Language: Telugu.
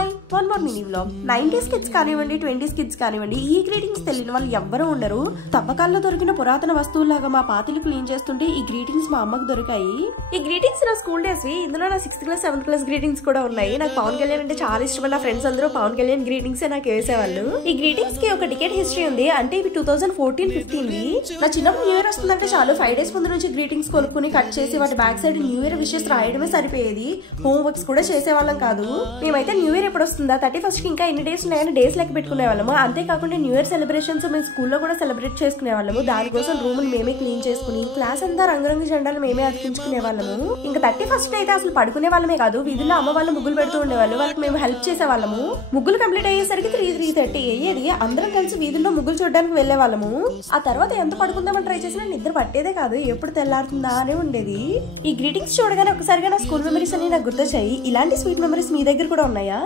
Hi one more mini vlog. 90s kids కానివ్వండి, 20s కిడ్స్ కానివ్వండి, ఈ గ్రీటింగ్స్ తెలియని వాళ్ళు ఎవ్వరూ ఉండరు. తవ్వకాల్లో దొరికిన పురాతన వస్తువులాగా మా పాతిలు క్లీన్ చేస్తుంటే ఈ గ్రీటింగ్స్ మా అమ్మకు దొరికాయి. ఈ గ్రీటింగ్స్ నా స్కూల్ డేస్ వి. ఇందులో నా 6th class 7th class greetings కూడా ఉన్నాయి. నాకు పవన్ కళ్యాణ్ అంటే చాలా ఇష్టం. నా ఫ్రెండ్స్ అందరూ పవన్ కళ్యాణ్ గ్రీటింగ్స్ నాకు వేసేవాళ్ళు. ఈ గ్రీటింగ్స్ కి ఒక టికెట్ హిస్టరీ ఉంది. అంటే ఇవి 2014-15 వి. నా చిన్నప్పుడు న్యూ ఇయర్ వస్తుందంటే చాలు 5 days ముందు నుంచి గ్రీటింగ్స్ కొనుక్కుని కట్ చేసి వాటి back side new year wishes రాయడమే సరిపోయేది. హోమ్ వర్క్స్ కూడా చేసేవాళ్ళం కాదు. మేమైతే న్యూ ఇయర్ ఎప్పుడు వస్తుందా, 31st కి ఇంకా ఎన్ని డేస్ ఉన్నాయని డేస్ లెక్క పెట్టుకునే వాళ్ళము. అంతేకాకుండా న్యూ ఇయర్ సెలబ్రేషన్స్ మేము స్కూల్లో కూడా సెలబ్రేట్ చేసుకునే వాళ్ళము. దానికోసం రూమ్ మేమే క్లీన్ చేసుకుని క్లాస్ అంతా రంగురంగు జెండాలు మేమే అతికించుకునే వాళ్ళము. ఇంకా 31st అయితే అసలు పడుకునే వాళ్ళమే కాదు. వీధిలో అమ్మ వాళ్ళు ముగ్గులు పెడుతూ ఉండేవాళ్ళు. వాళ్ళకి మేము హెల్ప్ చేసే వాళ్ళము. ముగ్గులు కంప్లీట్ అయ్యేసరికి 3:30 అయ్యేది. అందరం కలిసి వీధుల్లో ముగ్గులు చూడడానికి వెళ్లే వాళ్ళము. ఆ తర్వాత ఎంత పడుకుందామని ట్రై చేసినా నిద్ర పట్టేదే కాదు. ఎప్పుడు తెల్లారుతుందా అనే ఉండేది. ఈ గ్రీటింగ్స్ చూడగానే ఒకసారిగా నా స్కూల్ మెమరీస్ అన్ని నాకు గుర్తొచ్చాయి. ఇలాంటి స్వీట్ మెమరీస్ మీ దగ్గర కూడా ఉన్నాయా?